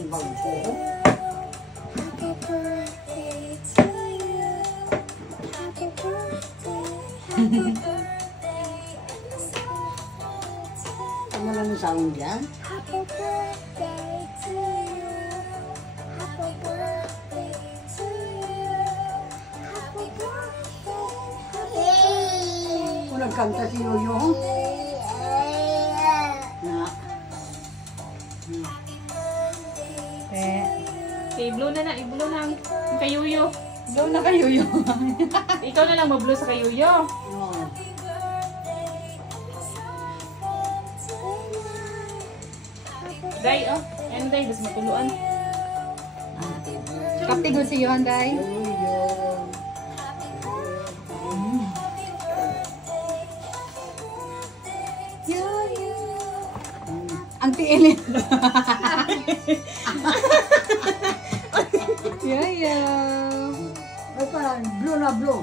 Ang bangko. Happy birthday to you. Happy birthday. Happy birthday. Ano lang yung sound yan? Happy birthday to you. Happy birthday to you. Happy birthday. Happy birthday. Kung nagkanta si Yoyo. Na. I-blow na. I-blow na. Yung kayuyo. Blow na kayo yun. Ikaw na lang mag-blow sa kayuyo. Oo. Day, oh. Yan, Day. Basta matuluan. Kaptigon si Yohan, Day. Yoyo. Ang tiilin. Yoyo. Ay parang blue na blue.